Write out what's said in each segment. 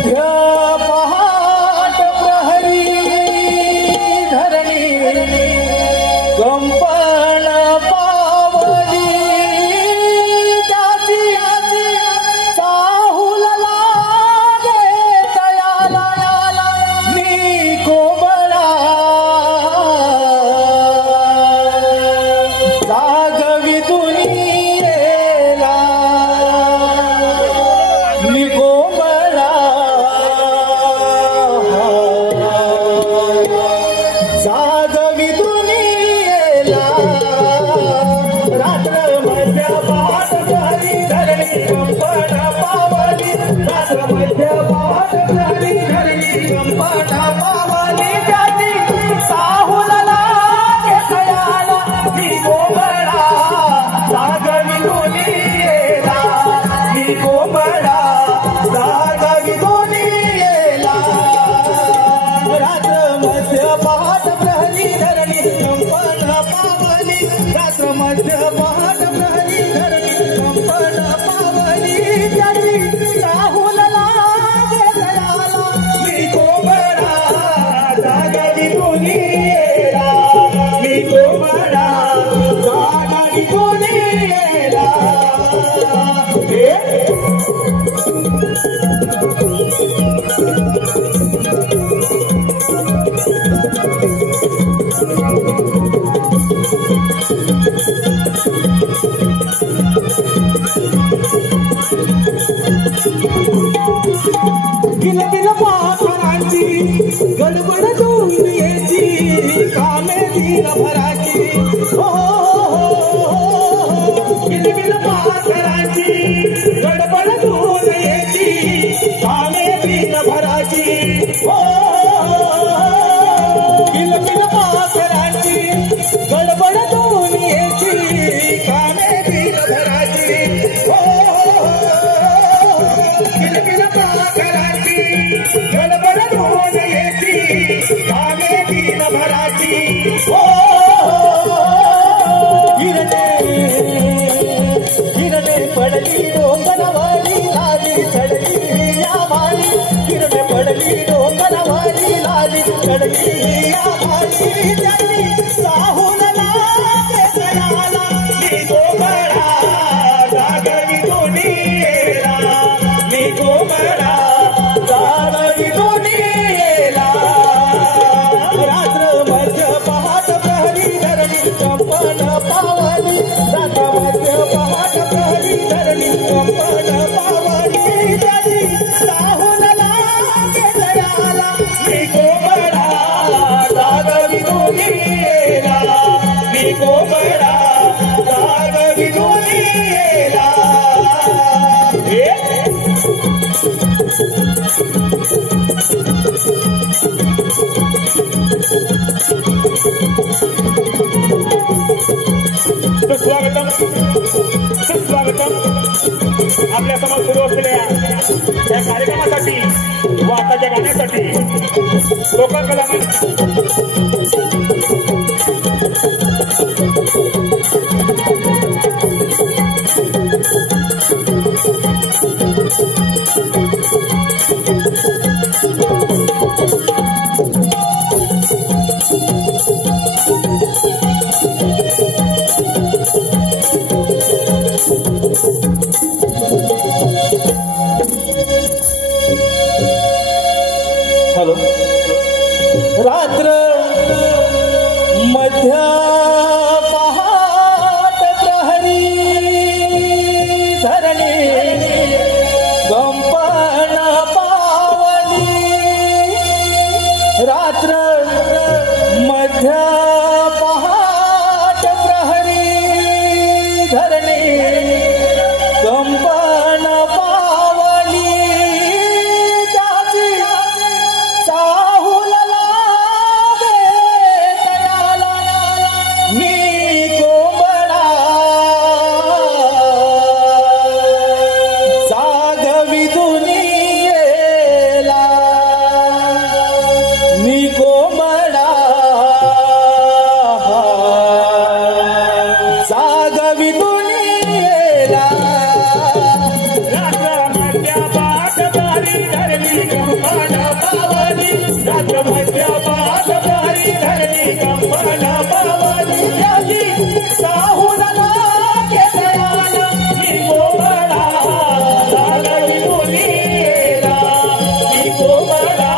मध्य पहाट प्रहरी धरणी कंपन पावली त्याची चाहुल लागे तयाला मी कोमळा जागवी दुनियेला मी कोमळा जागवी दुनियेला रात्र मध्य पहाट प्रहरी धरणी कंपन पावली रात्र मध्य पहाट प्रहरी धरणी कंपन पावली त्याची चाहुल लागे तयाला मी कोमळा जागवी दुनियेला मी कोमळा जागवी दुनियेला रात्र मध्य पहाट प्रहरी धरणी कंपन पावली रात्र मध्य पहाट प्रहरी धरणी कंपन पावली त्याची चाहुल लागे तयाला मी कोमळा जागवी दुनियेला मी कोमळा जागवी दुनियेला किलबिल पाखरांची गडबड दुनियेची कामे दिनभराची किलबिल पाखरांची गडबड दुनियेची कामे दिनभराची किलबिल पाखरांची गडबड दुनियेची कामे दिनभराची किलबिल पाखरांची गडबड दुनियेची कामे दिनभराची किरणे पडली डोंगरावरी लाली चढली या माली किरणे पडली डोंगरावरी लाली चढली या माली त्याची चाहुल लागे तयाला मी कोमळा जागवी दुनियेला मी कोमळा जागवी दुनियेला रात्र मध्य पहाट प्रहरी धरणी कंपन पावली रात्र मध्य पहाट प्रहरी धरणी कंपन पावली त्याची चाहुल लागे तयाला मी कोमळा जागवी दुनियेला मी कोमळा जागवी दुनियेला सुस्वागतम सुस्वागतम आपल्या समोर सुरू असलेल्या या कार्यक्रमासाठी व आताच्या गाण्यासाठी लोकल कलाकार हॅलो रात्र मध्य पहाट प्रहरी धरणी कंपन पावली रात्र मध्य पहाट प्रहरी धरणी कंपन पावली त्याची चाहुल लागे तयाला मी प्रहरी धरणी कंपन पावली रात्र मध्य पाहत प्रहरी धरणी कंपन पावली त्याची साहून लागे दयाला मी गोबळा जागवी मुनीला मी गोबळा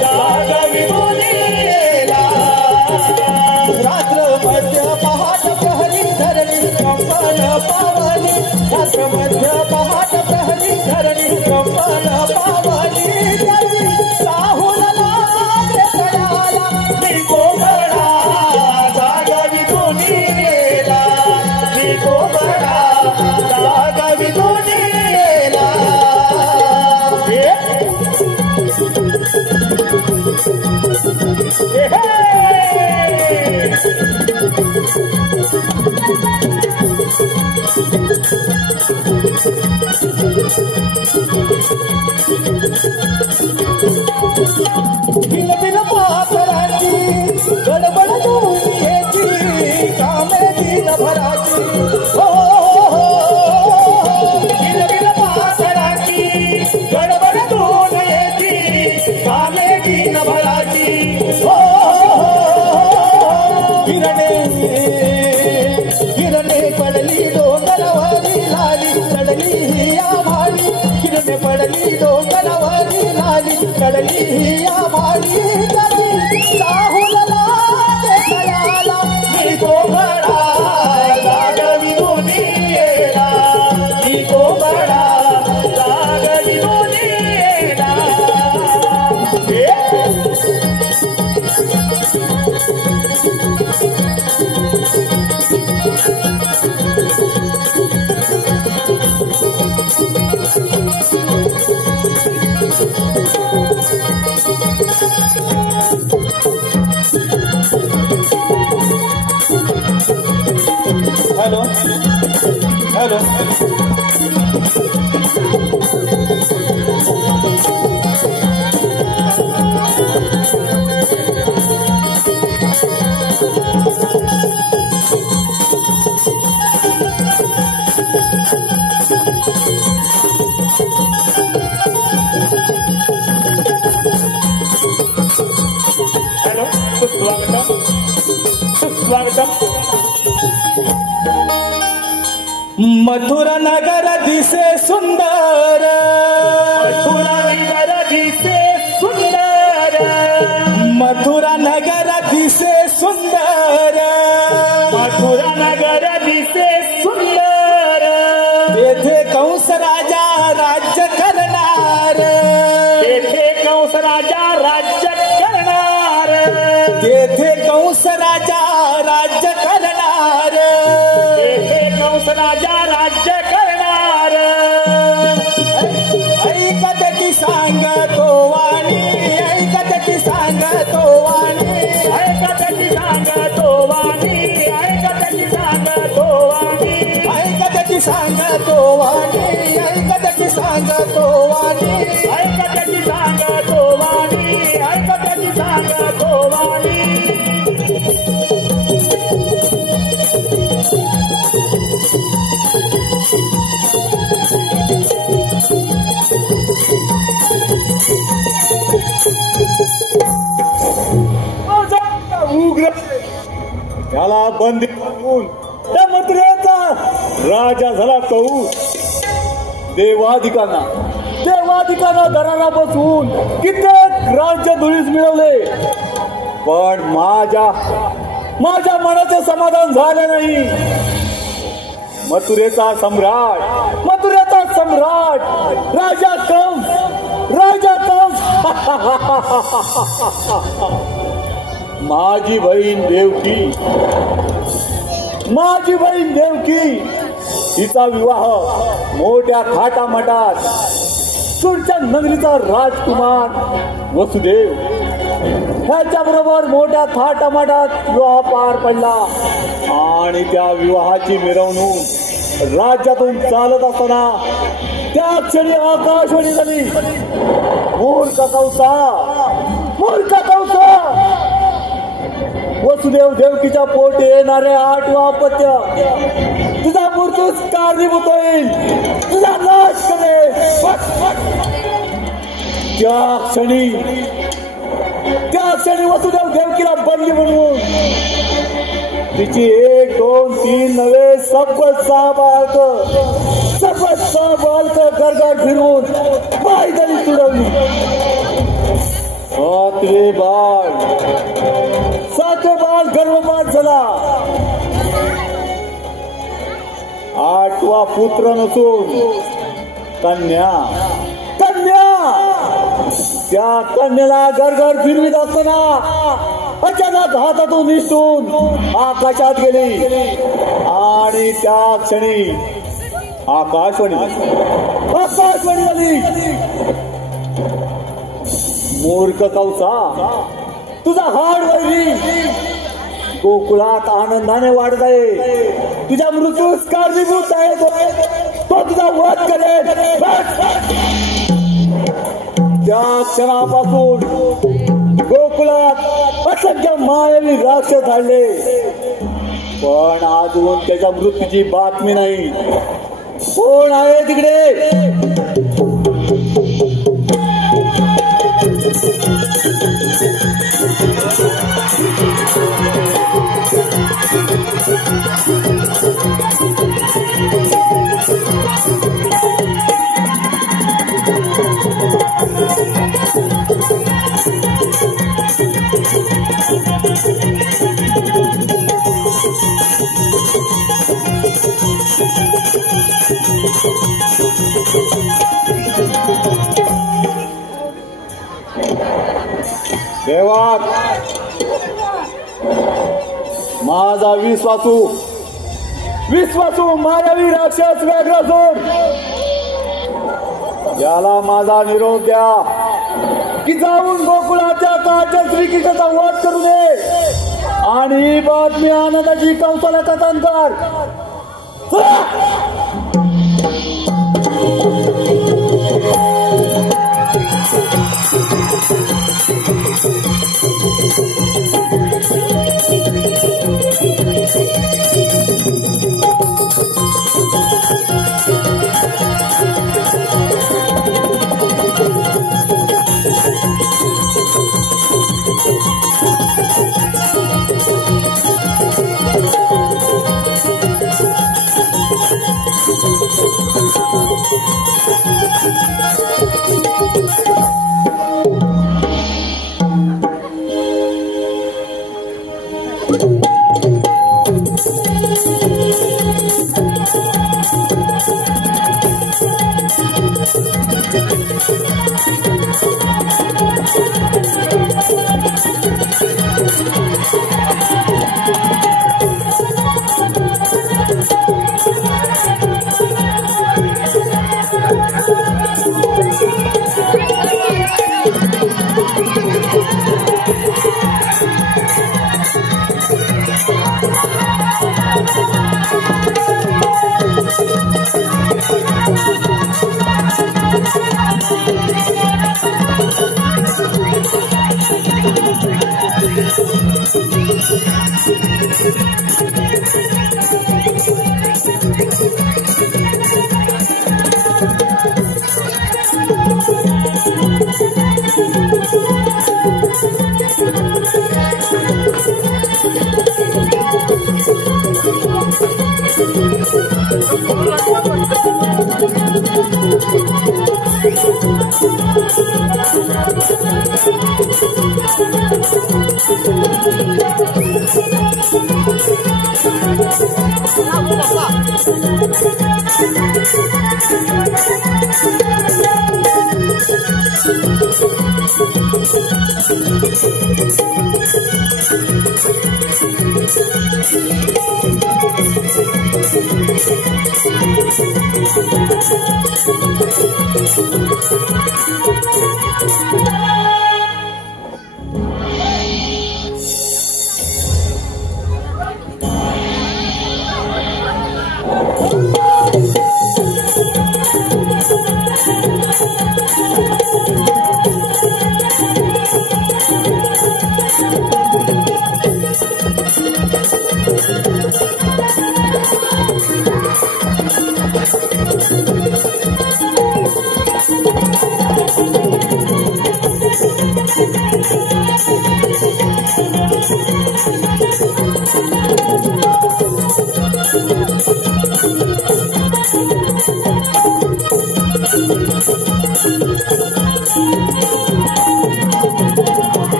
जागवी मुनीला रात्र मध्य पहाट प्रहरी धरणी कंपन पावली रात्र मध्य पहाट प्रहरी धरणी कंपन पावली त्याची साहून लागे दयाला मी गोबळा जागवी मुनीला मी गोबळा जागवी मुनीला बिन बिन पापराची गडबड दुनियेची कामे दिन भराची हो बिन बिन पापराची गडबड दुनियेची कामे दिन भराची हो किरणे किरणे पडली डोंगरावरी लाली चढली ही आभाळी किरणे पडली डोंगरावरी लाली चढली ही आभाळी त्याची साहूला लागे दयाला मी गोबळा जागवी मुनीला मी गोबळा जागवी मुनीला हॅलो हॅलो हॅलो सुस्वागतम सुस्वागतम मथुरा नगर दिसे सुंदर मथुरा नगर दिसे सुंदर मथुरा नगर दिसे सुंदर मथुरा नगर दिसे सुंदर तेथे कंस राजा राज्य करणार तेथे कंस राजा राज्य करणार तेथे कंस राजा राज्य करणार तेथे कंस राजा राज्य करणार ऐकत की सांगतो वाणी ऐकत की सांगतो वाणी ऐकत की सांगतो वाणी ऐकत की सांगतो वाणी ऐकत की सांगतो वाणी ऐकत की सांगतो वाणी ऐकत की सांगतो वाणी ऐकत की सांगतो वाणी उग्र त्याला बंदी करून त्या मथुरेचा राजा झाला कहू देवाधिकांना दराला बसवून कित्येक राज्य धुळीस मिळवले पण माझ्या मनाचे समाधान झाले नाही मथुरेचा सम्राट राजा कंस माझी बहीण देवकी तिचा विवाह मोठ्या थाटामाटात सुरच्या नगरीचा राजकुमार वसुदेव ह्याच्याबरोबर मोठ्या थाटामाटात विवाह पार पडला आणि त्या विवाहाची मिरवणूक राज्यातून चालत असताना त्या क्षणी आकाशवाणी झाली, मूर्ख कंसा वसुदेव देवकीच्या पोटी येणारे 8 अपत्य तुझा मृत्यूस कारणीभूत होईल, तुझा नाश करेल. त्या क्षणी वसुदेव देवकीला बनली म्हणून तिची 1 2 3 नव्हे सबत 6 बालक गरगड फिरून पायदळी तुडवली. 7 बाल गर्भपात झाला. 8वा पुत्र नसून कन्या. त्या कन्याला गरगड फिरवीत असताना अचानक हातातून निसटून आकाशात गेली आणि त्या क्षणी आकाशवाणी झाली. मूर्ख कंसा, तुझा हाड वैरी गोकुळात आनंदाने वाढत आहे. तुझ्या मृत्यूस कारणीभूत आहे तो तुझा वध करेल. त्या क्षणापासून गोकुळात असंख्य मायावी राक्षस झाले, पण अजून त्याच्या मृत्यूची बातमी नाही. कोण आहे तिकडे? देवा, माझा विश्वासू मायावी राक्षस वेगळा सोड. याला माझा निरोप द्या की जाऊन गोकुळाच्या काळच्या श्रीकृष्णाचा वध करू दे आणि ही बातमी आनंदाची कंसाला कथन कर.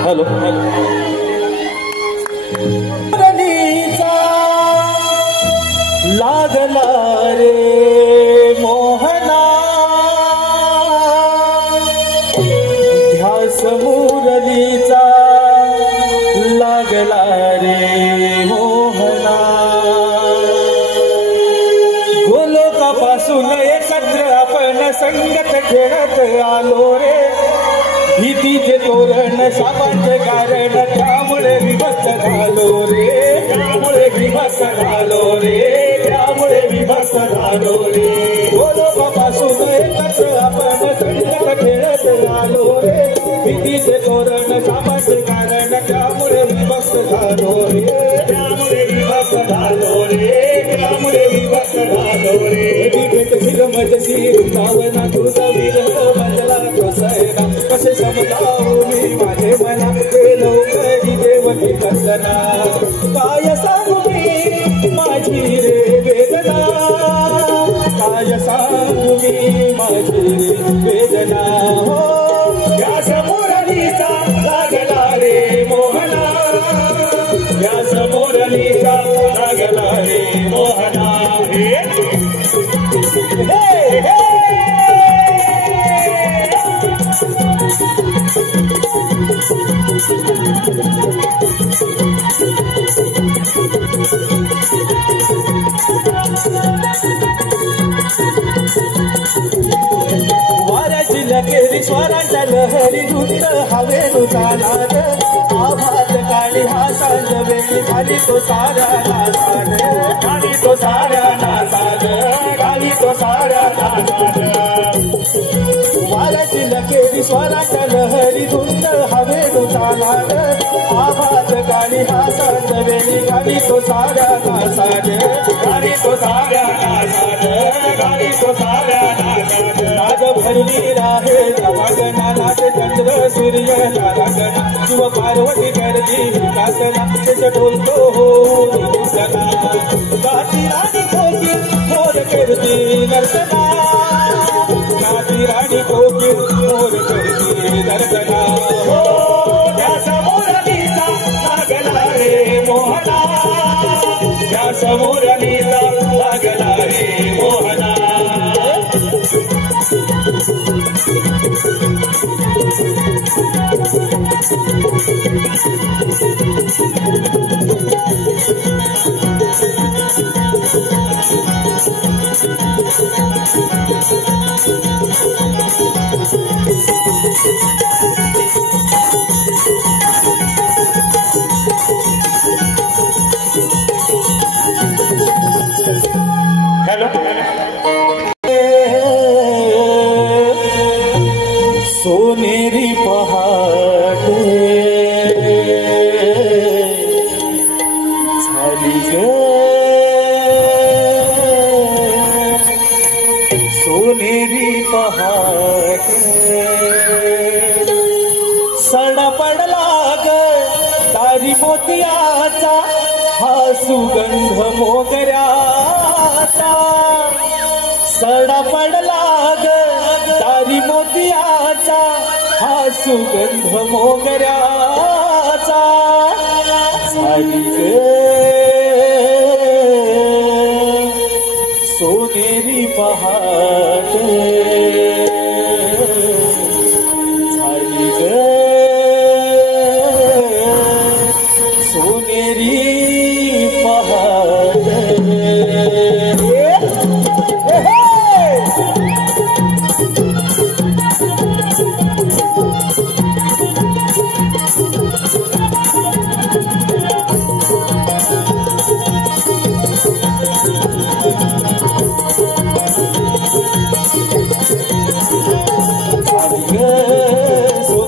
हॅलो मुरलीचा लागला रे मोहना ध्यास मुरलीचा लागला रे मोहना गोलोकापासून एकत्र आपण संगत खेळत आलो रे भीतीचे तोरण शापांचे कारण त्यामुळे विभक्त झालो रे त्यामुळे विभक्त झालो रे त्यामुळे विभक्त झालो रे गोलोकापासून एकत्र आपण संगत खेळत आलो रे भीतीचे तोरण शापांचे कारण त्यामुळे विभक्त झालो रे त्यामुळे विभक्त झालो रे त्यामुळे विभक्त झालो रे भेट फिरमजशी वृंदावना तुझा विरह बदला कसयना कसे समजावू मी माझे मना लवकरी देवती वंदना काय सांगू मी माझी रे वेदना काय सांगू मी माझी रे वेदना हो या समोरलीचा लागला रे मोहना या समोरलीचा लागला रे मोहना हे हे हे वाऱ्याची लकेरी स्वरांच्या लहरी धुंद हवेनु चालात आभात काळी हा सांज वेळी खाली तो सारा नासाद खाली तो सारा नासाद खाली तो सारा नासाद वाऱ्याची लकेरी स्वरांच्या लहरी धुंद हवेनु चालात आभात काळी हा सांज वेळी खाली तो सारा नासाद खाली तो सारा नासाद खाली तो सारा नासाद आज भरली राहे जवागना नाच चंद्र सूर्य तारागना शिव पार्वती करती विकासना तेच बोलतो हो विसना गाती राणी कोकिल मोर करती नर्तना गाती राणी कोकिल मोर करती नर्तना हो त्या समोरलीचा लागला रे मोहना त्या समोरलीचा लागला रे मोहना सोनेरी पहाटे झाली ग सोनेरी पहाटे सडा पडला ग दारी मोतियाचा हा सुगंध मोगऱ्याचा सडा पडला ग दारी मोतियाचा हा सुगंध मोगऱ्याचा झाली ग सोनेरी पहाट झाली ग सोनेरी पहाट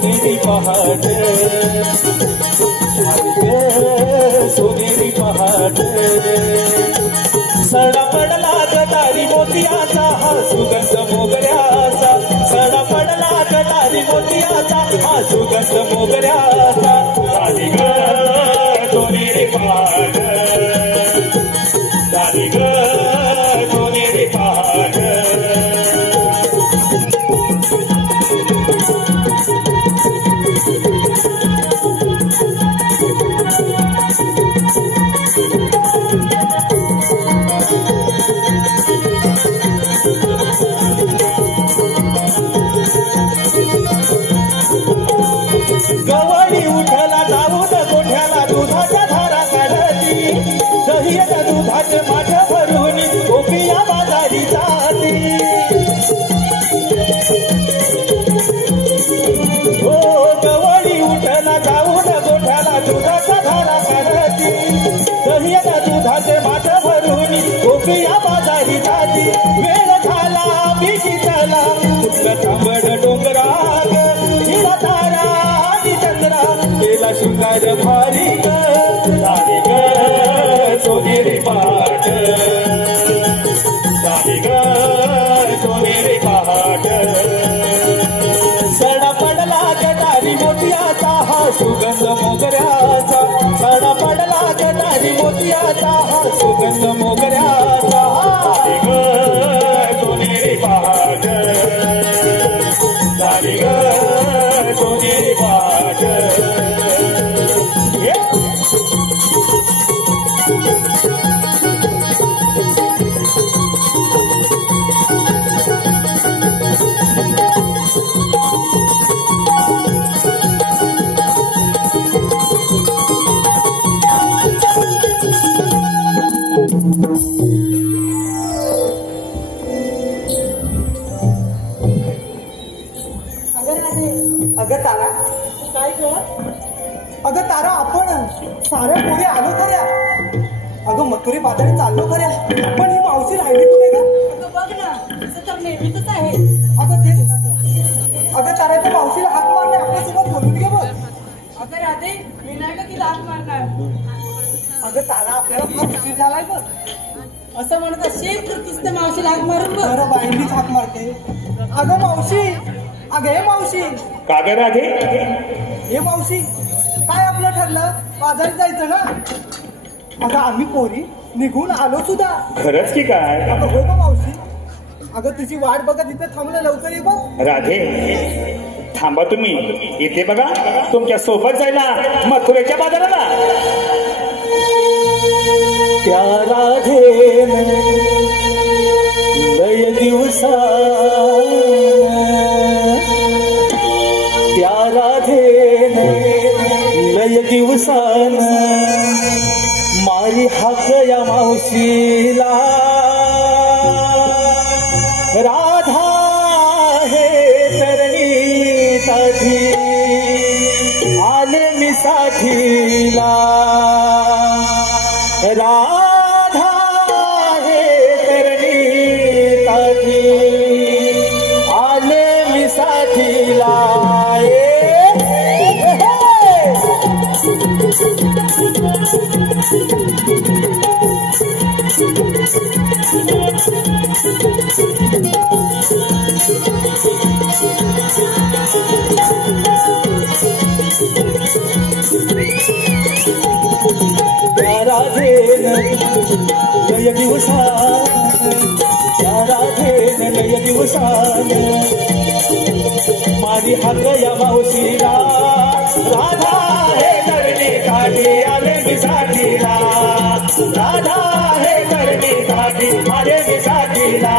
सोनेरी पहाट सोनेरी पहाट सडा पडला गटारी मोतियाचा हा सुगंध मोगऱ्याचा सडा पडला गटारी मोतियाचा हा सुगंध मोगऱ्याचा झाली ग सोनेरी पहाट झाली ग सोनेरी पहाट गवळी उठला जाऊन गोठ्याला दुधाच्या धारा काढती दह्याच्या दुधाचे माठ भरून गोपिया बाजारी जाती हो गवळी उठला जाऊन गोठ्याला दुधाच्या धारा काढती दह्याच्या दुधाचे माठ भरून गोपिया बाजारी जाती वेळ झाला बिगी झाला कुठलं तांबड डोंगराग हिला तारा केला शृंगार भारी झाली ग सोनेरी पहाट झाली ग सोनेरी पहाट सडा पडला गटारी मोतियाचा हा सुगंध मोगऱ्याचा सडा पडला गटारी मोतियाचा हा सुगंध मोगऱ्याचा झाली ग सोनेरी पहाट झाली ग सोनेरी पहाट अगं तारा काय ग अगं तारा आपण साऱ्या पोरी आलो खऱ्या अगं मथुरी बाजारी चाललो खऱ्या पण ही मावशी राहिली कुठे ग अगं बघ ना तर नेहमीच आहे अगं तेच अगं तारा त्या मावशीला हाक मारणे आपल्यासोबत बोलून घे बघ अगं राधे मी नाही का तिला हाक मारणार अगं तारा आपल्याला फार उशीर झालाय बघ असं म्हणत असेल तर तीच त्या मावशीला हाक मारून बघ बरं बाईंनीच हाक मारते अगं मावशी अगं हे मावशी का ग राधे हे मावशी काय आपलं ठरलं बाजारात जायचं ना अगं आम्ही पोरी निघून आलो सुद्धा खरंच की काय अगं हो का मावशी अगं तुझी वाट बघत इथे थांबलं लवकर ये बघ राधे थांबा तुम्ही इथे बघा तुमच्या सोबत जायला मथुरेच्या बाजाराला त्या राधेने लय दिवसा त्या राधेने लय दिवसान मारी हाक या मावशीला राधा हे तरणीसाठी आले मी साथीला राधा हे साठी आले मी साथीला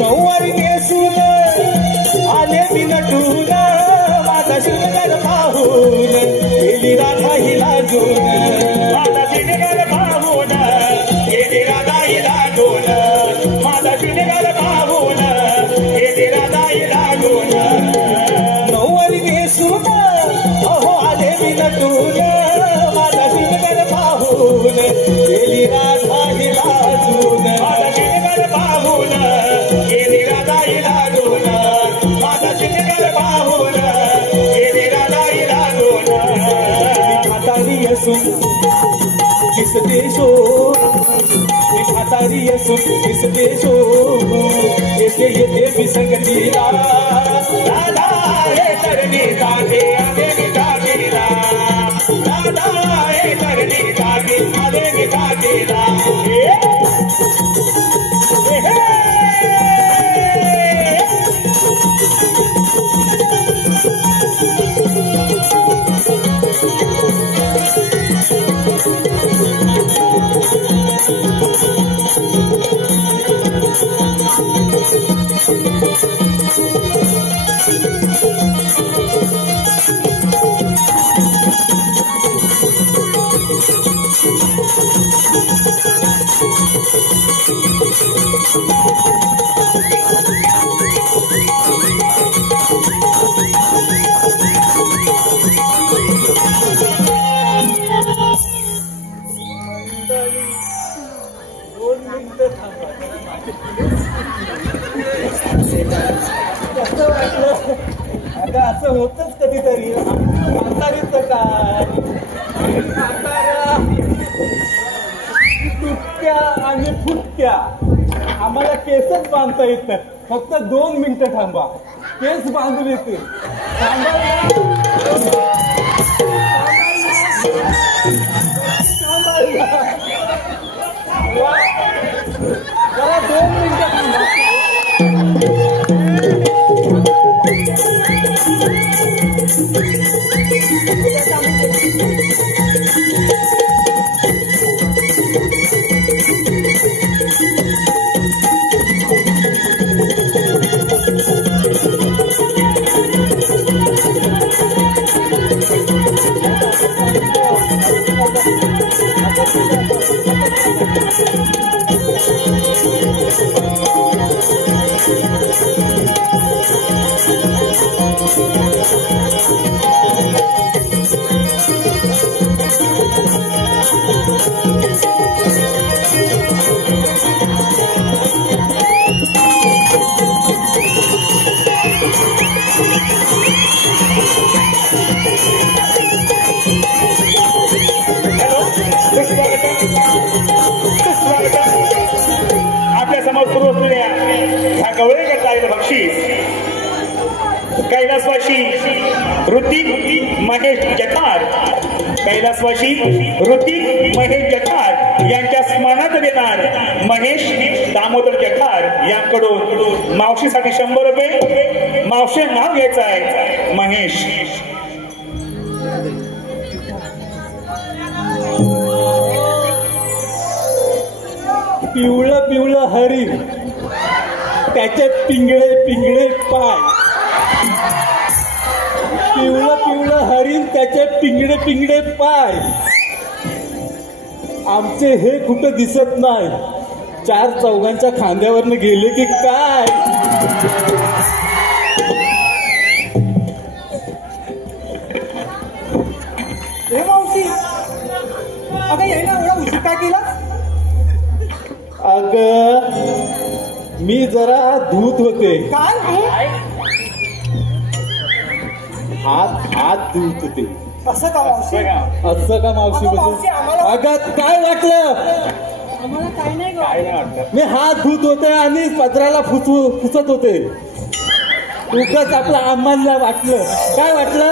नऊवारी नेसून आले मी नटून माझा शिवगर पाहून गेली राधा हिला जोन माझा शिवगर पाहून गेली राधा हिला जोन माझा शिवगर पाहून गेली राधा हिला जोन नऊवारी नेसून अहो आले मी नटून माझा शिवगर पाहून गेली राधा हिला जोन माझा शिवगर पाहून गेली राधा हिला जोन माझा शिवगर पाहून गेली राधा हिला जोन म्हातारी असून दिसते शो म्हातारी असून दिसते शो येते येते मी संगतीला दादा हे करणी जाते आले मी जातीला दादा हे करणी जाते आले मी जातीला असं होतच कधीतरी म्हातारीच काय तुटक्या आणि फुटक्या आम्हाला केसच बांधता येत फक्त 2 मिनिटं थांबा केस बांधून येते जरा 2 मिनिटं थांबा आपल्या समोर सुरू असलेल्या ह्या गवळीकर ताईला बक्षीस कैलासवासी ऋतिक महेश जठार कैलासवासी ऋतिक महेश जठार यांच्या स्मरणात देणार महेश दामोदर जठार यांकडून मावशीसाठी 100 रुपये मावशी नाव घ्यायचं आहे महेश पिवळं पिवळं हरिण त्याचे पिंगळे पिंगळे पाय पिवळं पिवळं हरिण त्याचे पिंगळे पिंगळे पाय आमचे हे कुठं दिसत नाही 4 चौघांच्या खांद्यावरनं गेले की काय हे मावशी अगं यायला एवढा उशीर काय केला अग मी जरा धूत होते काय हात धूत होते असं का मावशी असं का मावशी अगं मावशी, आम्हाला- अगं काय वाटलं आम्हाला काय नाही गं. मी हात धुत होते आणि पत्राला पुसत होते उगाच आपल्या आम्हाला वाटलं काय वाटलं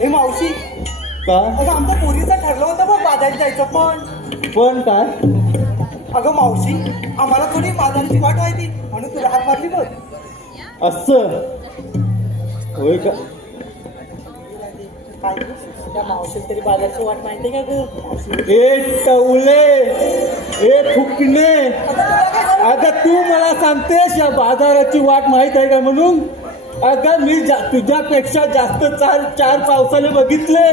हे मावशी का अगं आमच्या पोरीचं ठरलं होतं बघ बाजारात जायचं पण काय अगं मावशी आम्हाला थोडी बाजाराची वाट माहिती म्हणून तुला हात मारली बघ. असं होय का काय त्या मावशीला तरी बाजारची वाट माहिती का गं? ए टवले ए फुकणे अगं तू मला सांगतेस या बाजाराची वाट माहित आहे का म्हणून अगं मी तुझ्यापेक्षा जास्त चार पावसाने बघितले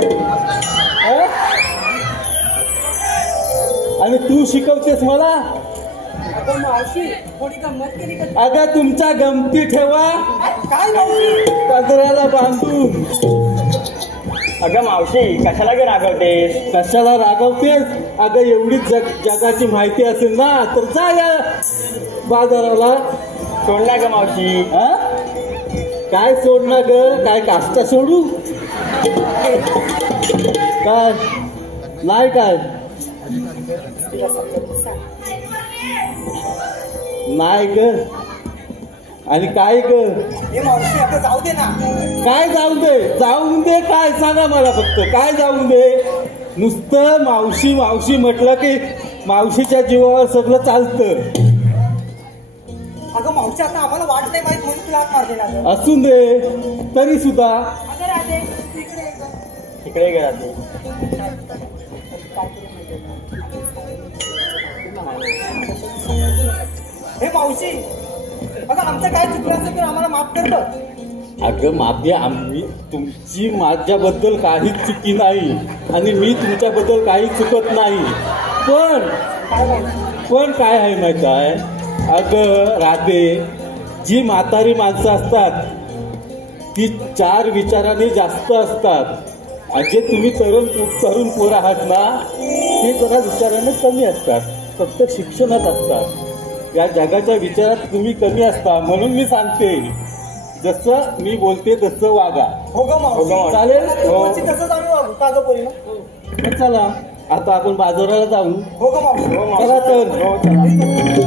आणि तू शिकवतेस मला. अगं मावशी थोडी गंमत केली का? अगं तुमच्या गमती ठेवा काय मावशी पदराला बांधून. अगं मावशी कशाला गे रागवतेस? कशाला रागवतेस अगं एवढी जगाची माहिती असेल ना तर जा या बाजाराला. सोड ना ग मावशी. हा काय सोडणार ग काय काष्टा सोडू काय नाही काय नाही ग आणि काय ग हे मावशी आता जाऊ दे ना. काय जाऊन दे काय सांगा मला फक्त काय जाऊन दे. नुसतं मावशी मावशी म्हटलं की मावशीच्या जीवावर सगळं चालतं. अगं मावशी आता आम्हाला वाट नाही माहित म्हणून तुला हात मारले ना गं. असून दे तरी सुद्धा अगं राधे तिकडे ये गं. तिकडे गे राहते. हे मावशी अगं आमचं काय चुकलं असेल तर आम्हाला माफ कर बघ. अगं माफी आम्ही तुमची माझ्याबद्दल काहीच चुकी नाही आणि मी तुमच्याबद्दल काही चुकत नाही. पण काय आहे माहिती आहे अगं राधे जी म्हातारी माणसं असतात ती चार विचाराने जास्त असतात. जे तुम्ही तरुण पोर आहात ना ते जरा विचाराने कमी असतात. फक्त शिक्षणात असतात. या जगाच्या विचारात तुम्ही कमी असता म्हणून मी सांगते जसं मी बोलते तसं वागा. हो गं मावशी चालेल हो तसंच आम्ही वागू का गं पोरीनं? चला आता आपण बाजाराला जाऊ. हो गं मावशी चला तर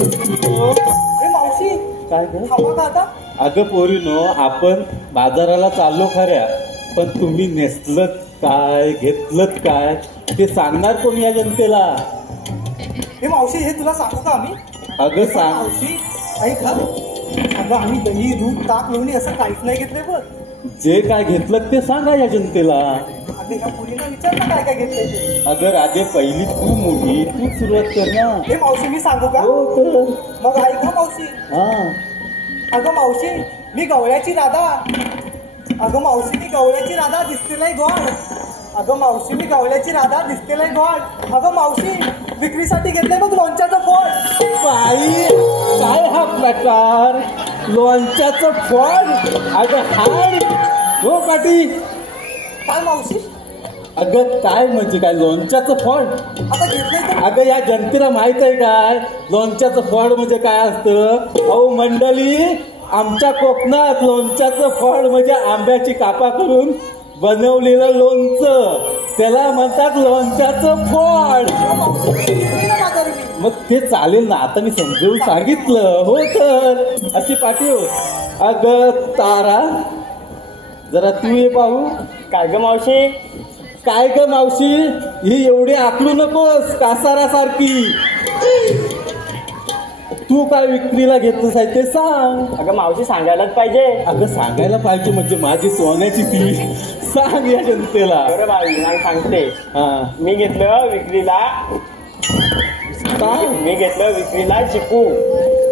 हे मावशी काय ग थांबा का आता? अगं पोरीनो आपण बाजाराला चाललो खऱ्या पण तुम्ही नेसलं काय घेतलं काय ते सांगणार कोण या जनतेला. हे मावशी हे तुला सांगू का आम्ही? अगं सांग मावशी ऐक हा अगं आम्ही दही दूध ताक लोणी असं काहीच नाही घेतलंय बघ. जे काय घेतलं ते सांगा या जनतेला. अगं ह्या मुलीला विचार ना काय काय घेतलंय ते. अगं राधे पहिली तू मोठी तू सुरुवात कर ना. हे मावशी मी सांगू का? हो तर मग ऐक हा मावशी. हा अगं मावशी मी गवळ्याची राधा. अगं मावशी मी गवळ्याची राधा दिसतेलाय गोड. अगं मावशी मी गवळ्याची राधा दिसतेलाय गोड. अगं मावशी विक्रीसाठी घेतलंय बघ लोणच्याचं फळ. बाई काय हा प्रकार लोणच्याचं फळ. अगं हाय हो काठी. काय मावशी अगं काय म्हणजे काय लोणच्याचं फळ. आता घेतलंय तर अगं या जनतेला माहित आहे काय लोणच्याचं फळ म्हणजे काय असतं. अहो मंडळी आमच्या कोकणात लोणच्याचं फळ म्हणजे आंब्याची कापा करून बनवलेलं लोणचं त्याला म्हणतात लोणच्याचं फळ. घेतलंय ना बाजारी मी. मग ते चालेल ना आता मी समजून सांगितलं. हो तर अशी पाठव. अगं तारा जरा तू ये पाहू. काय ग मावशी? काय ग मावशी ही एवढी आकलू नकोस कासारासारखी. तू काय विक्रीला घेतलंस आहे ते सांग. अगं मावशी सांगायलाच पाहिजे. अगं सांगायला पाहिजे म्हणजे माझी सोन्याची ती सांग या जनतेला. बरं बाई नाही सांगते. हा मी घेतलं विक्रीला काय मी घेतलं विक्रीला चिकू.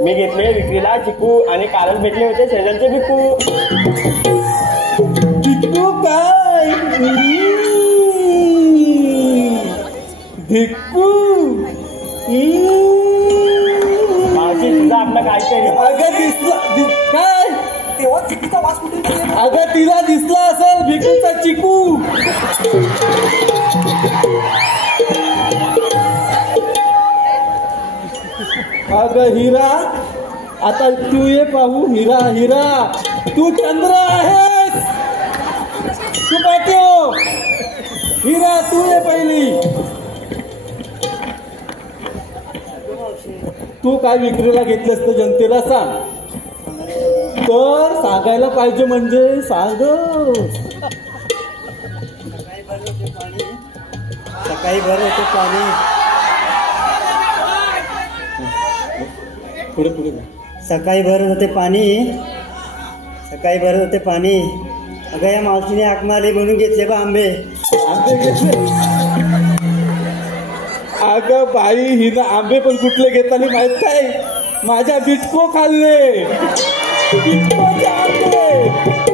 मी घेतले विक्रीला चिकू आणि कालच भेटले होते शेजारचे बिकू. चिकू काय भिक्कू. मावशी तुझा आपलं काहीतरी. अगं दिसला काय तेव्हा चिकीचा वास कुठे तरी येतो. अगं तिला दिसला असेल भिकूचा चिकू. अगं हिरा, आता तू ये पाहू. हिरा हिरा, तू चंद्र आहेस. तू पाठी हो. हिरा तू ये पहिली. तू काय विक्रीला घेतलंस तर जनतेला सांग. तर सांगायला पाहिजे म्हणजे सांग. सकाळी भर होते पाणी. पुढे पुढे सकाळी भरत होते पाणी. सकाळी भरत होते पाणी. अगं या मावशीने हाक मारली म्हणून घेतले बा आंबे. आंबे घेतले. अगं बाई, हिनं आंबे पण कुठले घेताना माहित काय? माझ्या बिटको खाल्ले. बिटकोचे आंबे.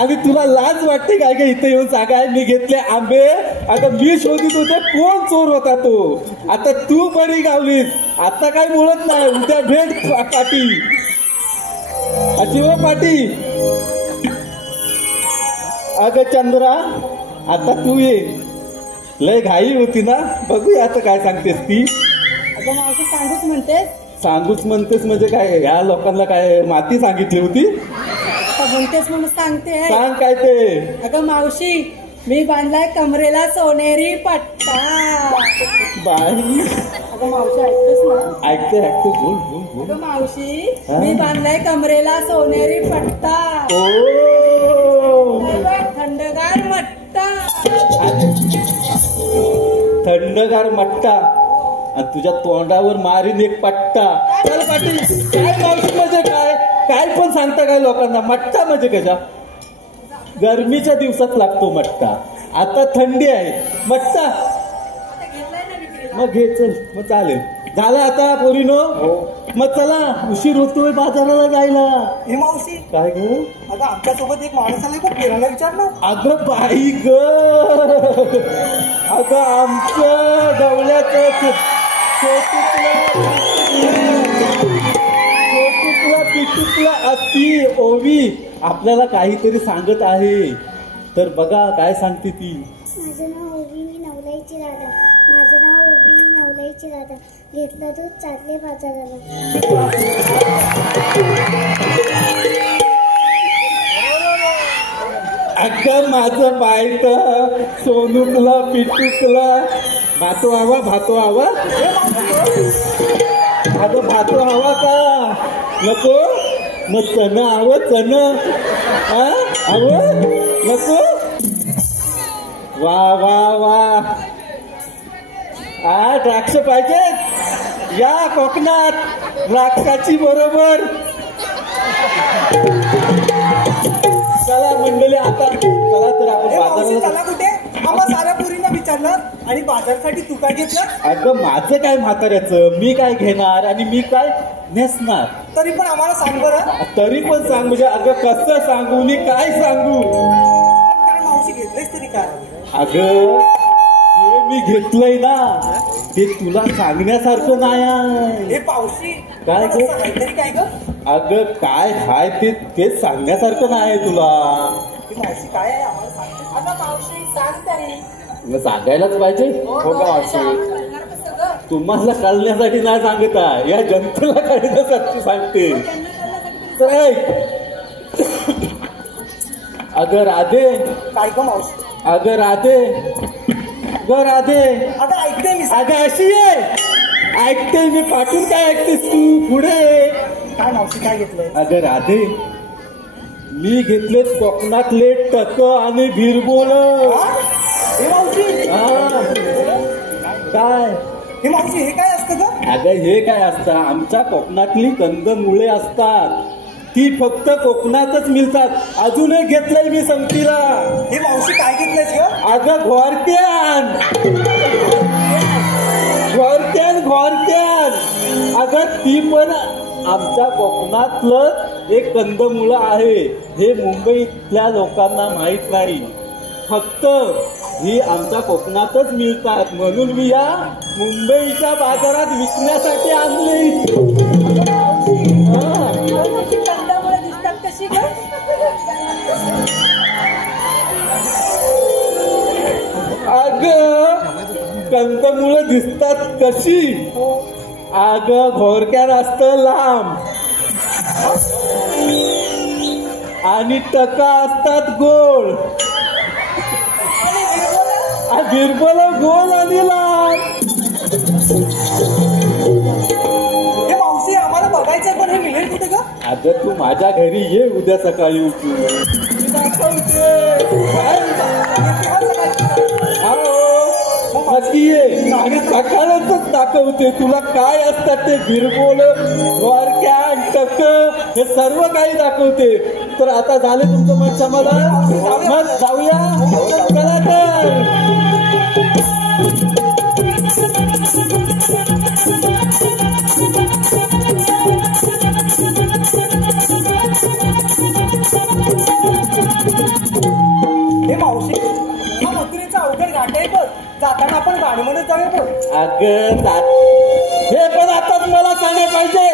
आणि तुला लाज वाटते काय का इथे येऊन सांगाय मी घेतले आंबे? अगं मी शोधित होते कोण चोर होता तो. आता तू बरी गावलीस. आता काय बोलत नाही. उद्या भेट पाटी. अशी हो पाटी. अगं चंद्रा, आता तू ये. लय घाई होती ना. बघूया आता काय सांगतेस ती. अगं मावशी सांगूच म्हणतेस. सांगूच म्हणतेस म्हणजे काय? ह्या लोकांना काय माती सांगितली होती? आता म्हणतेस म्हणून सांगते. सांग काय ते. अगं मावशी, मी बांधलाय कमरेला सोनेरी पट्टा. बाई, अगं मावशी ऐकतेस ना? ऐकते ऐकते. बोल बोल बोल. अगं मावशी, मी बांधलाय कमरेला सोनेरी पट्टा. ओ, थंडगार मट्टा. थंडगार मट्टा. आणि तुझ्या तोंडावर मारीन एक पट्टा. चल पाटील, काय मावशी म्हणजे काय? काय पण सांगता काय लोकांना? मट्टा म्हणजे कशा? गरमीच्या दिवसात लागतो मट्टा. आता थंडी आहे. मट्टा मग घे. चल मग चालेल. झालं आता पोरीनो. मग चला, उशीर होतोय बाजाराला जायला. हे मावशी, काय ग? अगं आमच्यासोबत एक माणूस आलाय खूप फिरायला विचारलं. अगं बाई ग, अगं आमचं डवल्याचं छोटूतला पिटूतला अति ओवी आपल्याला काहीतरी सांगत आहे. तर बघा काय सांगते ती. माझं नाव ओवी, मी नवलाईची राधा. माझं नाव ओवी, मी नवलाईची राधा. घेतलं दूध, चालले बाजाराला. अगं माझं बायत सोनूकला पिटूकला भातो हवा. भातो हवा. अगं भातो हवा का नको? मग चण हवं. चण हवं नको? वा वा वा. द्राक्ष पाहिजेत. या कोकणात द्राक्षाची बरोबर. चला मंडळी, आता चला तर आपण हे मावशी बाजाराला. चला कुठे? आम्हा साऱ्या पोरींना विचारलं आणि बाजारसाठी तू काय घेतलं? अगं माझं काय म्हाताऱ्याचं? मी काय घेणार आणि मी काय नेसणार? तरी पण आम्हाला सांग बरं. तरी पण सांग म्हणजे अगं कसं सांगू? मी काय सांगू? पण काय मावशी घेतलंयस तरी काय? अगं जे मी घेतलंय ना ते तुला सांगण्यासारखं नाही आहे. हे पावशी काय पण ग? असं काहीतरी काय ग? अगं काय हाय तेच सांगण्यासारखं नाही आहे तुला. ही मावशी काय आहे आम्हाला सांगते. अगं मावशी सांग तरी. मग सांगायलाच पाहिजे. हो का मावशी? कळणार कसं ग? तुम्हाला कळण्यासाठी नाही सांगत आहे, या जनतेला कळण्यासाठी सांगते. त्यांना कळण्यासाठी तरी तर ऐक. अगं राधे, काय ग मावशी? अगं राधे, ग राधे. आता ऐकते मी. अगं अशी आहे. ऐकते मी. पाठून काय ऐकतेस तू? पुढे. काय मावशी काय घेतलंय? अगं राधे, मी घेतले कोकणातले टक आणि भिरबोल. हा? हे मावशी, काय? हे मावशी हे काय असतं ग? अगं हे काय असतं? आमच्या कोकणातली कंदमुळे असतात. ती फक्त कोकणातच मिळतात. अजूनही घेतलंय मी संगतीला. हे मावशी काय घेतलंयस ग? अगं घोरक्यान. घोरक्यान घोरक्यान. अगं ती पण आमच्या कोकणातलंच एक कंदमुळं आहे. हे मुंबईतल्या लोकांना माहित नाही. फक्त ही आमच्या कोकणातच मिळतात. म्हणून मी या मुंबईच्या बाजारात विकण्यासाठी आणली. मावशी कंदामुळे दिसतात कशी ग? अगं कंदमुळं दिसतात कशी? अगं घोरक्यात असतं लांब आणि टका असतात गोल. बिरबल गोल आणि लांब. हे मावशी आम्हाला बघायचं पण हे मिळेल कुठे का? अगं तू माझ्या घरी ये उद्या सकाळी उठून. नक्की ये आणि सकाळच दाखवते तुला काय असतात ते बिरबोल द्वारक्या टक हे सर्व काही दाखवते. तर आता झाले तुमचं मन समाधान. मग जाऊया चला तर. हे मावशी हा मथुरेचा अवघड घाट आहे बघ. जाताना आपण गाडीमध्ये जाऊया बघ. अगं हे पण आताच मला सांगायला पाहिजे.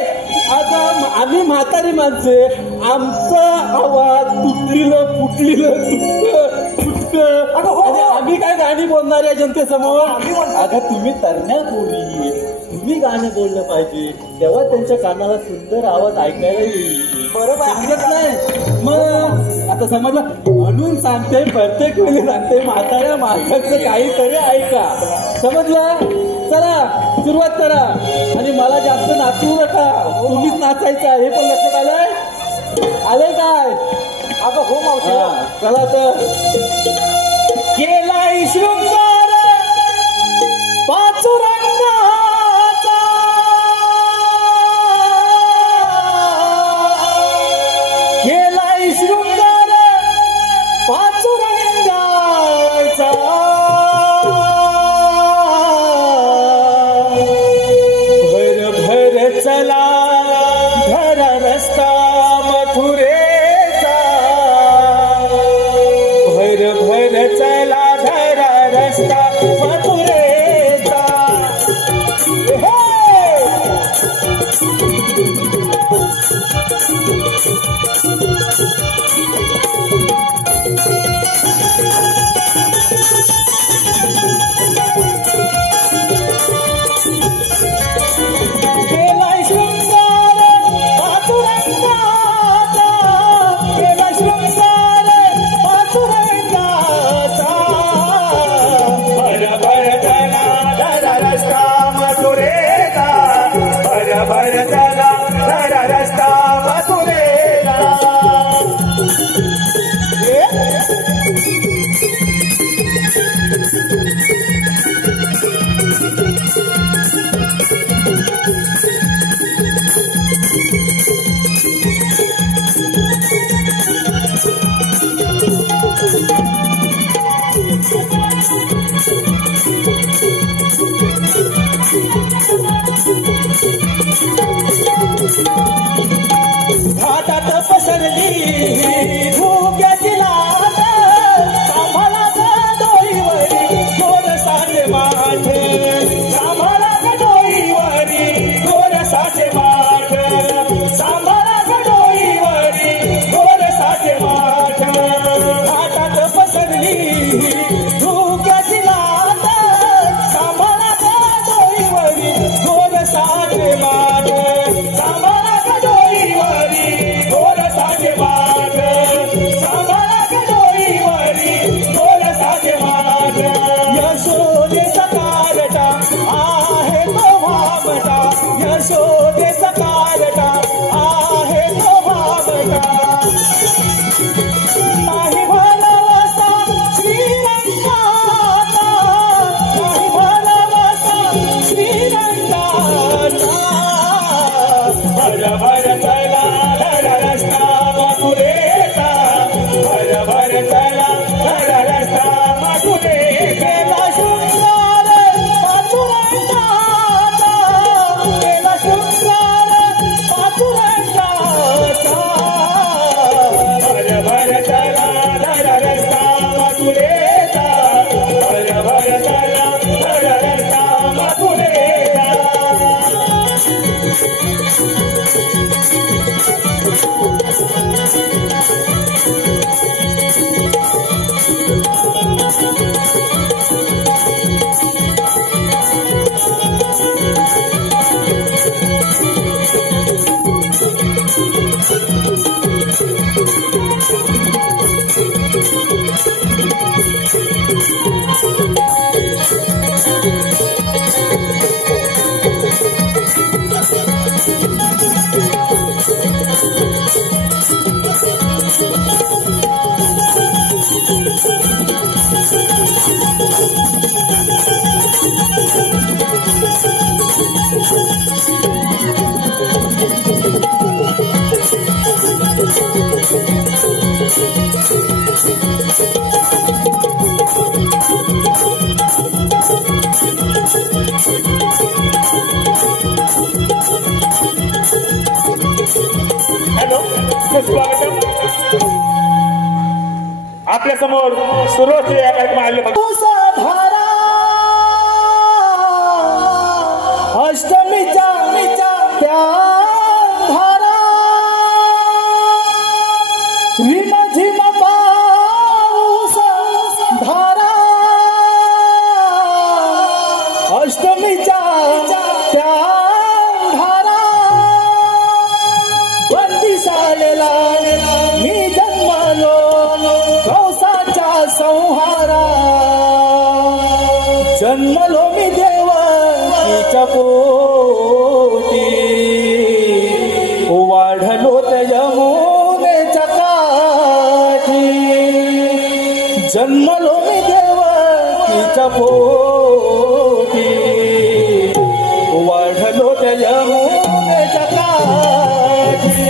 आता आम्ही म्हातारी माणसे आमचा आवाज तुटलेलं फुटलेलं तुटतं. आणि आम्ही काय गाणी बोलणार आहे जनतेसमोर. अगं तुम्ही तरण्या बोली तुम्ही गाणं बोललं पाहिजे तेव्हा त्यांच्या कानाला सुंदर आवाज ऐकायला येईल. बरोबर समजत नाही मग आता समजलं म्हणून सांगते प्रत्येक वेळी सांगते म्हाताऱ्या माणसाचं काहीतरी ऐका. समजलं. चला सुरुवात करा आणि मला जास्त नाचवू नका. तुम्हीच नाचायचं हे पण लक्षात आलंय काय? अगं हो मावशी. चला तर. केलाय शृंगार पाचुरंगाचा केलाय शृंगार पाचुरंगाचा भर भर चला धरा रस्ता मथुरेचा भर भर चला धरा रस्ता मथुरेचा. केलाय शृंगार पाचुरंगाचा केलाय शृंगार पाचुरंगाचा भर भर चला धरा रस्ता मथुरेचा भर भर चला धरा रस्ता मथुरेचा. सुस्वागतम. आपल्या समोर सुरुवात या कार्यक्रमाला धारा अष्टमीच्या त्या धारा रिम झिम पाऊस धारा अष्टमीच्या त्या धारा बंदिशालेला मी जन्मलो कौसाच्या संहारा जन्मलो मी देवकीच्या पोटी वाढलो त्या यमुनेच्या काठी जन्मलो मी देवकीच्या पोटी वाढलो त्या यमुनेच्या काठी.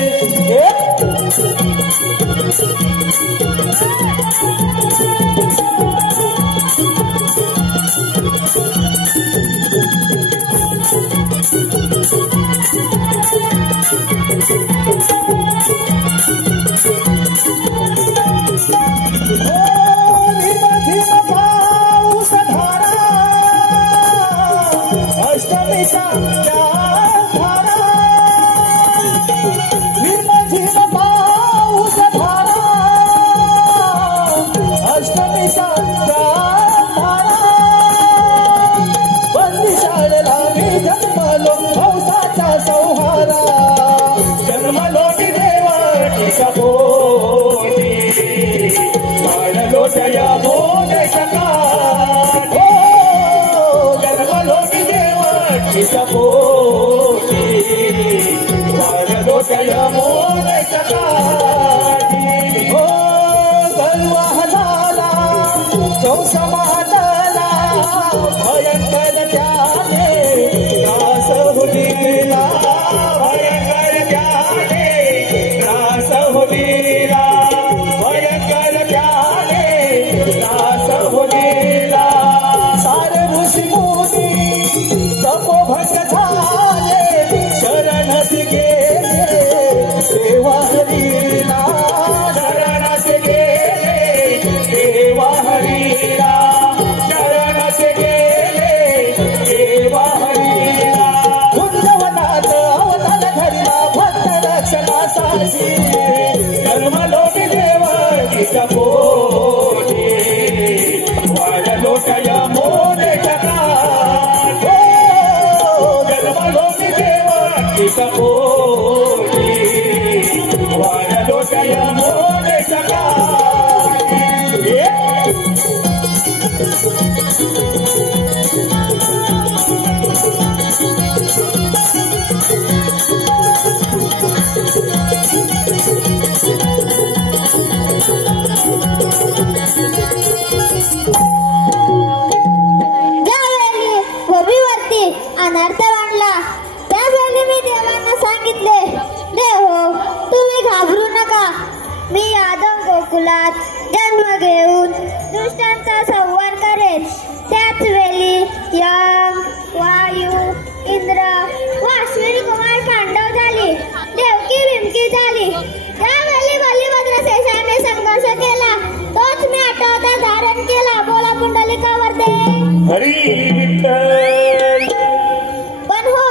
पण हो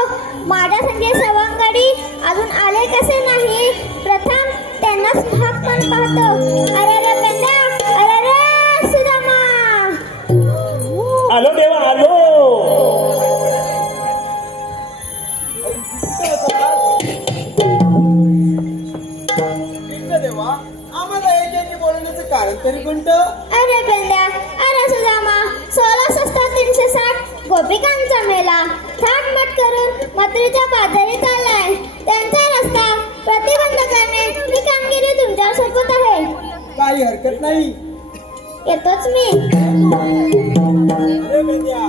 माझ्या संजय सवंगडी अजून आले कसे नाही. प्रथम त्यांनाच भाग पण पाहतो. अरे रे पेंड्या, अरे रे सुदामा. आलो देवा आलो. देवा आम्हाला एक बोलण्याचं कारण तरी कोणतं. अरे पेंड्या, अरे सुदामा. 16,360 गोपिकांचा मेला थाटमाट करून मथुरेच्या पादरी चाललाय. त्यांचा रस्ता प्रतिबंध करणे ही कामगिरी तुमच्यावर सोपत आहे. काही हरकत नाही. येतोच मी.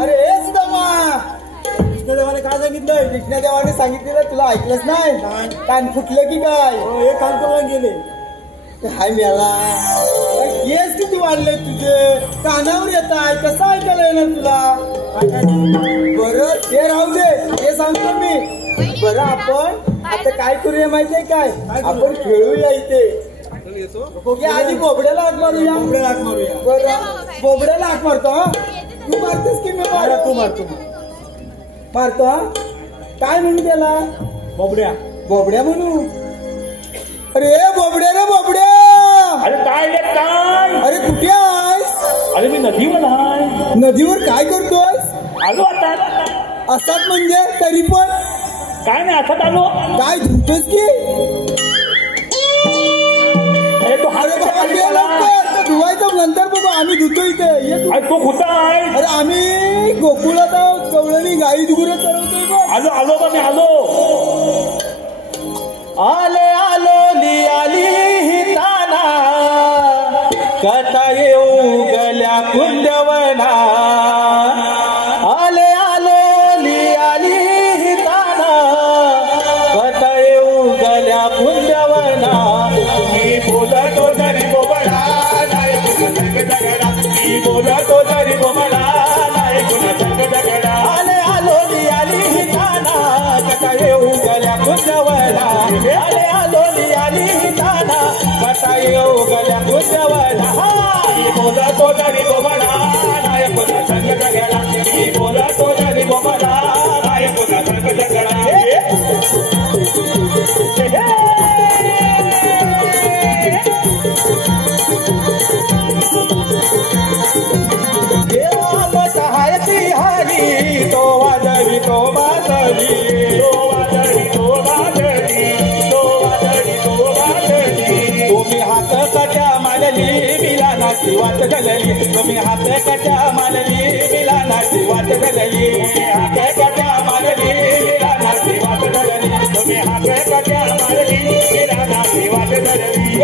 अरे सुदामा, कृष्णदेवाने काय सांगितलं. कृष्णदेवाने सांगितलेलं तुला ऐकलंच नाही. कान फुटलं की काय. हे कान करून गेले. हाय मेला केस किती वाढले तुझे. कानावर येत आहे. कसं ऐकायला येणार तुला. बरं ते राहू दे. ते सांगतो मी. बरं आपण आता काय करूया माहितीये काय आपण खेळूया इथे या आधी बोबड्याला हाक मारूया बरं बोबड्याला हाक मारतो हा तू मारतोस की मी मारा तू मारतो हा काय म्हणू त्याला बोबड्या म्हणू अरे बोबड्या रे बोबड्या अरे काय रे काय अरे कुठे आहेस अरे मी नदीवर आहे नदीवर काय करतोस आलो आता असाच म्हणजे तरी पण काय नाही आता आलो काय धुतोस की अरे तो हात धुवायचं नंतर बघू आम्ही धुतो इथे ये तू. अरे तो कुठं आहे अरे आम्ही गोकुळात आहोत कवळणी गाई दुगुरं चरवतोय बघ. आलो बा मी आलो आलो लियाली ही ताना कथा येऊ गल्या कुंडवना आलो लियाली ही ताना कथा येऊ गल्या कुंडवना मी बोलतो तरी बोबडा नाही कुणा संग दगडा मी बोलतो तरी बोबडा नाही कुणा संग दगडा आलो लियाली ही ताना कथा येऊ गल्या कुंडवना आलो लियाली ही ताना कथा येऊ गल्या कुंडवना मी बोलतो तरी बोबडा नाही कुणा संग दगडा मी बोलतो तरी बोबडा नाही कुणा संग दगडा सहायती हरी तो वादळी तो बादली तो वादळी तो वादळी तो वादळी तो वादळी तुम्ही हात कट्या मालली मिलानाची वाट जगली तुम्ही हात कट्या मालली मिलानाची वाट जगली हात कट्या मारली मिरानाची वाट धरली तुम्ही हात कट्या मारली मिरानाची वाट धरली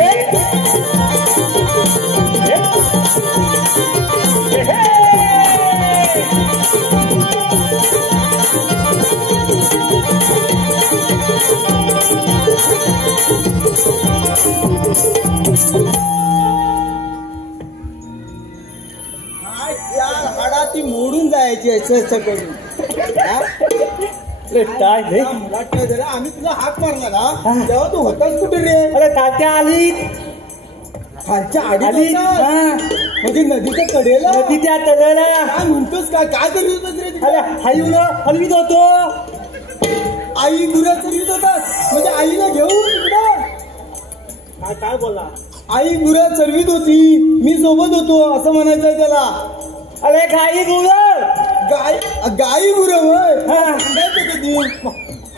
हाडा ती मोडून जायची असं करून काय रे आम्ही तुला हाक मारला ना तेव्हा तू होतास कुठे रे अरे तात्या आली खालच्या आडी आली म्हणजे नदीच्या कडेला नदीच्या तळ्याला काय म्हणतोस काय करत होतास रे तिकडे? अरे हलवीत होतो आई गुरा चरवीत होतास म्हणजे आईला घेऊन तिकडं काय बोलला आई गुरा चरवीत होती मी सोबत होतो असं म्हणायचंय त्याला अरे गाई गुळ गाई गुरं होय हा. सांगायचं कधी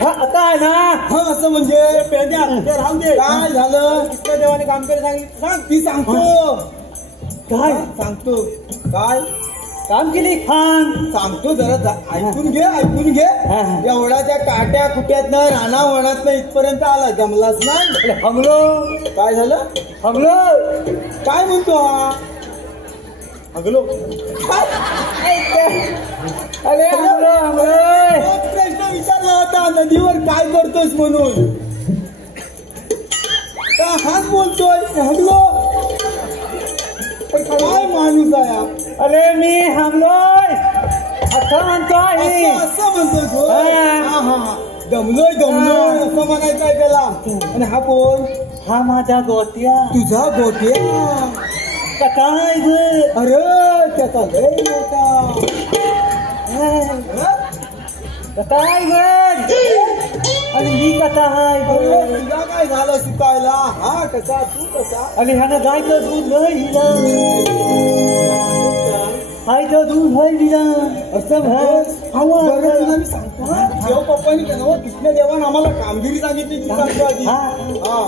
हा आता आहे ना हा असं म्हणजे राहून दे काय झालं कृष्ण देवाने काम केलं सांगितलं सांग ती सांगतो काय सांगतो काय काम केली खान सांगतो जरा ऐकून घे हा. एवढा त्या काट्या कुट्यातनं राणा वनातनं इथपर्यंत आला जमलाच नाही हमलो काय झालं हमलो काय म्हणतो हा हगलो अरे हमलो तोच प्रश्न विचारला होता नदीवर काय करतोस म्हणून का हाच बोलतोय हगलो काय माणूस आहे हा? अरे मी हमलोय असं म्हणतोय असं म्हणतोय तो हा. हा दमलोय असं म्हणायचंय त्याला आणि हा कोण हा माझा गोत्या तुझा गोट्या काय ग अरे त्याचा लय मोठा काय ग आणि मी कसा अरे, आहे तुला काय झालं शिकायला हा कसा तू कसा आणि ह्यानं गायचं दूध लय दिलं गायचं दूध लय दिलं असं बरं तुला मी सांगतो हा देव पप्पानी केलं हो, कृष्ण देवान आम्हाला कामगिरी सांगितली ती सांगतो आधी हा. हा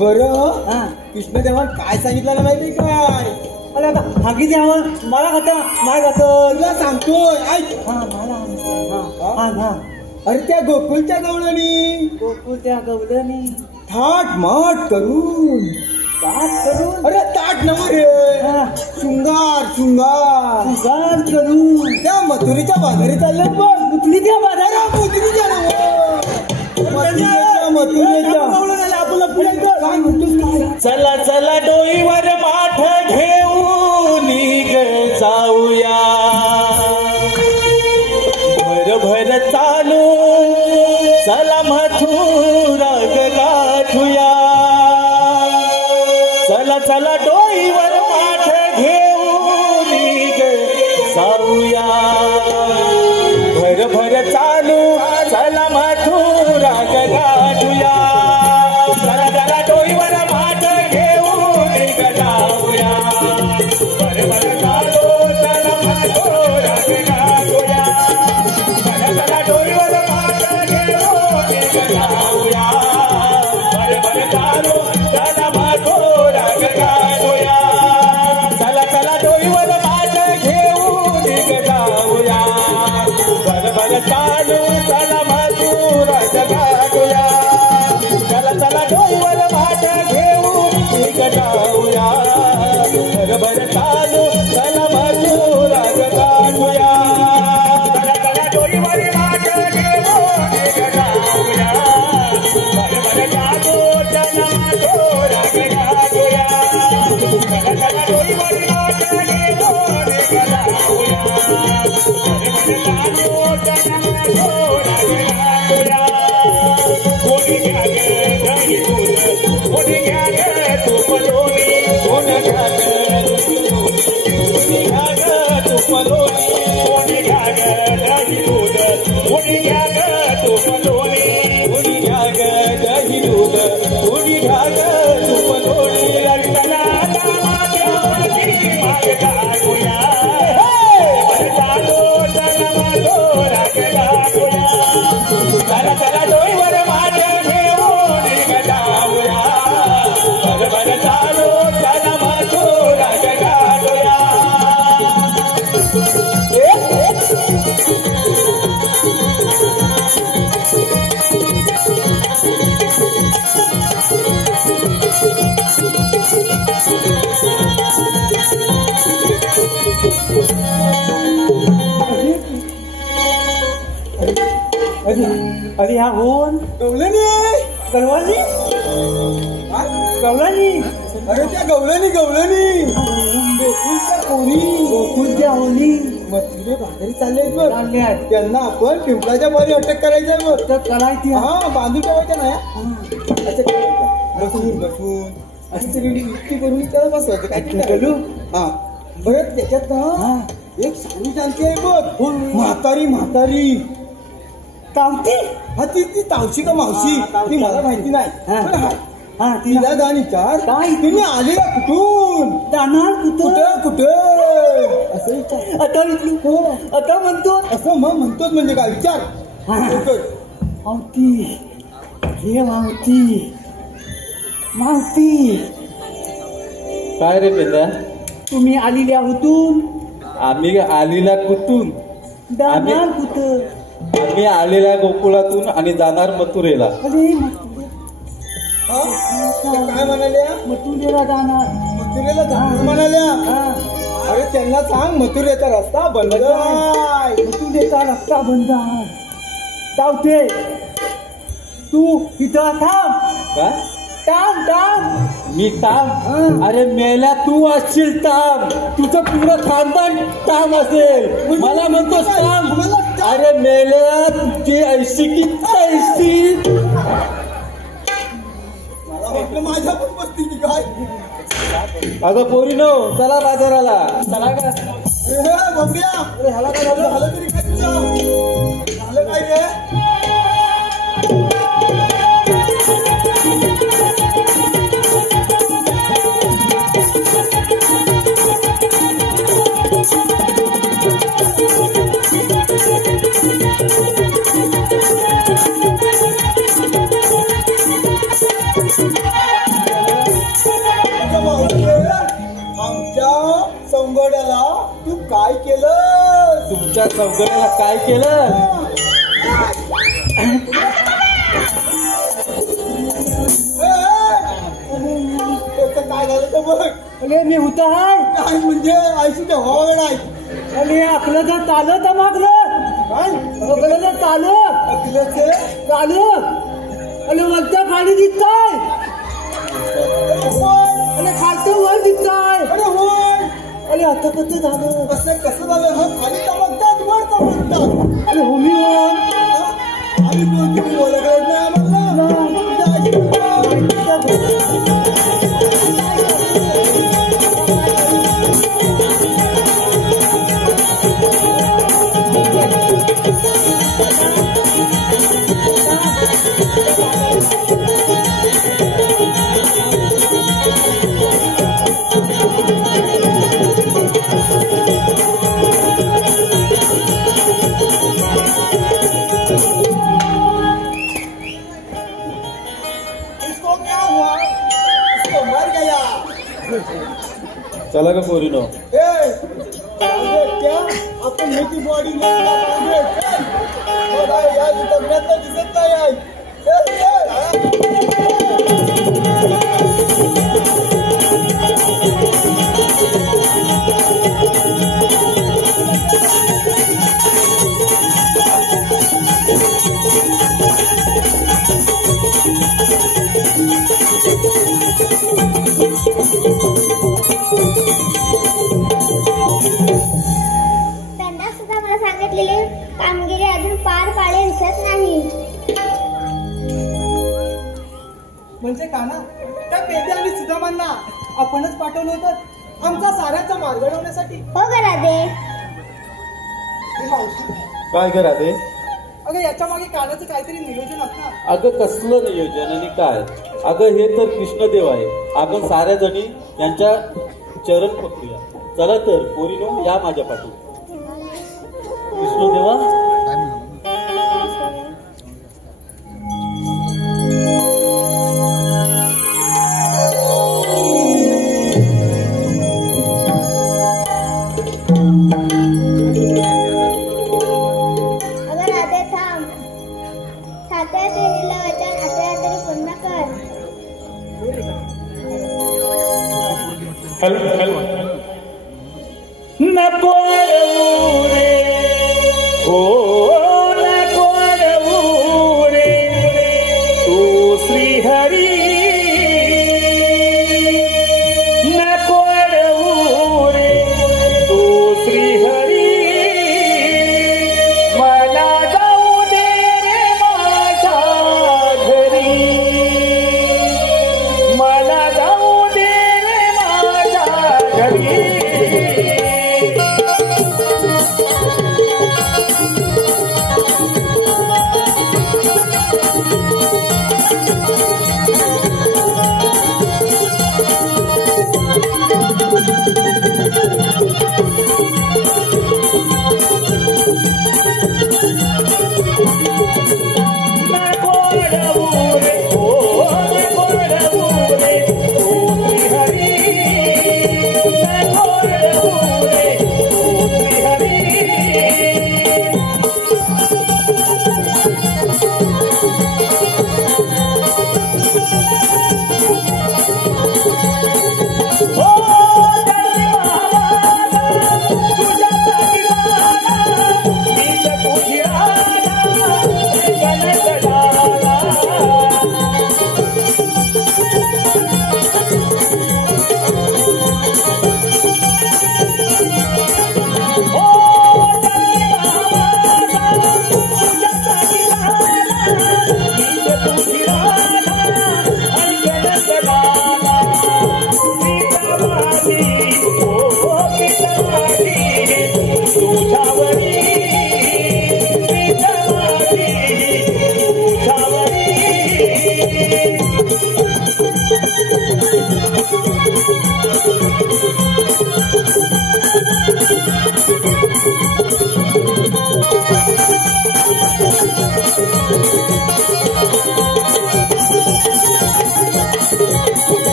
बरं हा कृष्णदेवान काय सांगितलं ना माहिती काय अरे आता हागी द्यावं मला खाता माय खातं तुला सांगतोय ऐक हा मला हा हा अरे त्या गोकुळच्या गवळणी गोकुळच्या गवलनी थाट माट करून पाठ करून अरे ताट नव रे हा शृंगार उगार करून त्या मथुरीच्या बाजारी चालल्यात बघ कुठली त्या बाजारात मथुरीच्या काय म्हणतोस काय चला चला डोईवर माठ घेऊन जाऊया भर भर चालू चला चला डोईवर माठ घेऊन जाऊया भर भर चालू चला मथुरा गाठूया चला चला डोईवर माठ घेऊन जाऊया भर भर चालू चला मथुरा गाठूया चला चला डोईवर माठ घेऊन जाऊया भर भर चालू चला मथुरा गाठूया चला चला डोईवर माठ घेऊन जाऊया भर भर चालू चला मथुरा गाठूया चला चला डोईवर माठ घेऊन जाऊया भर भर चालू चला मथुरा गाठूया चला चला डोईवर माठ घेऊन जाऊया भर भर चालू चला मथुरा गाठूया चला चला डोईवर माठ घेऊन जाऊया कोणी घ्या गे दही दूध कोणी घ्या गे तूप लोणी कोणी घ्या गे तूप लोणी कोणी घ्या गे दही दूध कोणी घ्या गे तूप लोणी कोणी घ्या गे दही दूध कोणी घ्या गे तूप लोणी चला माग काढूया चला चला डोईवर माठ घेऊन जाऊया भर भर चालू चला मथुरा गाठूया अरे हा होन गवळणी गवळणी गवळणी अरे त्या गवळणी गोकुळच्या होली मथुरे भाकरी चालले बघ त्यांना आपण पिंपळाच्या मध्ये अटक करायचं बघ तर करायची हा बांधून ठेवायच्या नाही अच्छा बसून अशी तरी युक्ती करून त्याला बसवायचं काय करू हा बरं त्याच्यात ना एक साडी चालते आहे बघ म्हातारी तावती हा ती तावशी का मावशी ती मला माहिती नाही तिला जाणी चार काय तुम्ही आलेला कुठून जाणार कुठं असं आता हो आता म्हणतो असं मग म्हणतोच म्हणजे काय विचार मावती हे मावती काय रे पेंद्या तुम्ही आलेल्या होतून आम्ही आलेला कुठून जाणार कुठं आम्ही आलेल्या गोकुळातून आणि जाणार मथुरेला काय म्हणाल्या मथुरेला जाणार म्हणाल्या अरे त्यांना सांग मथुरेचा रस्ता बंद मथुरेचा रस्ता बंद आहे जाऊते तू इथं थांब मी ताम अरे मेल्या तू असशील ताम तुझं पुरं खानदान ताम असेल मला म्हणतोस ताम अरे मेल्या तुझी 80 की 80 माझ्या पण बसती की काय अगं पोरीनो चला बाजाराला चला का बघूया अरे ह्याला काय झालं तरी काय तुझं झालं काय रे आमच्या संगड्याला तू काय केलं तुमच्या संगड्याला काय केलं त्याचं काय झालं तर बघ अरे मी होता काय म्हणजे आयशी ते हवागड आहे अरे आपलं जर चालत मागलं काय आपलं जर चालू अरे वरच्या खाली दिसताय अरे खालतं वर दिसताय अरे आता कसं झालं कसं झालं हा खाली चमकतात वर चमकतात अरे होमी आम्ही तुम्ही ओळखत नाही आम्हाला चला का पोरीनो? आपण मोठी बॉडी तब्येत दिसत नाही. त्यांना सुद्धा मला सांगितलेली कामगिरी अजून पार पाडले दिसत नाही. म्हणजे काना त्या पेद्या आणि सुदामांना आपणच पाठवलं होतं आमचा साऱ्याचा मार्ग लावण्यासाठी. हो ग राधे. काय करा ते? अगं याच्या मागे कानाचं काहीतरी नियोजन असणार. अगं कसलं नियोजन आणि काय? अगं हे तर कृष्णदेव आहे. आपण साऱ्या जणी त्यांच्या चरण पकडूया. चला तर पोरीनो, या माझ्या पाठी. कृष्णदेवा, अगं राधे थांब. सातव्या फेरीला वचन आठव्या तरी पूर्ण कर. नको रवू रे, हो नको रवू रे, तू श्रीहरी. नको रवू रे, तू श्रीहरी. मला जाऊ दे रे माझ्या घरी. मला जाऊ दे रे माझ्या घरी.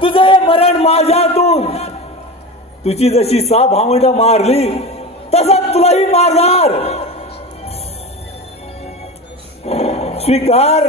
तुझं हे मरण माझ्यातून. तुझी जशी 6 भावंड मारली तसंच तुलाही मारणार. स्वीकार.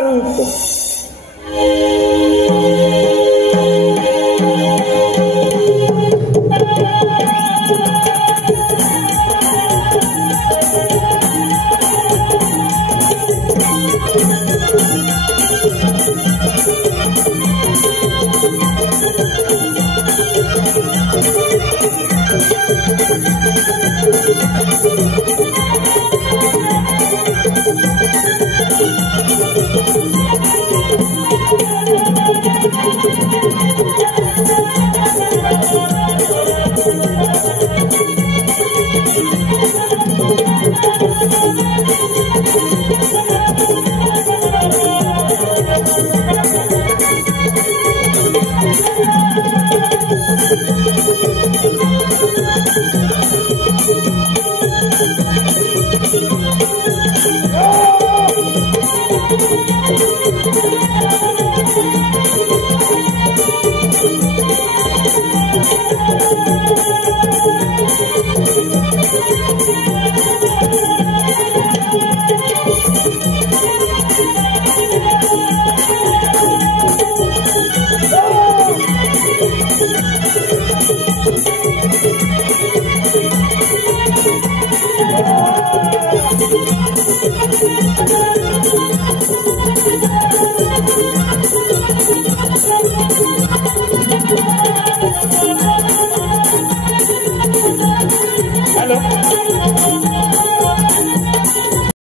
रे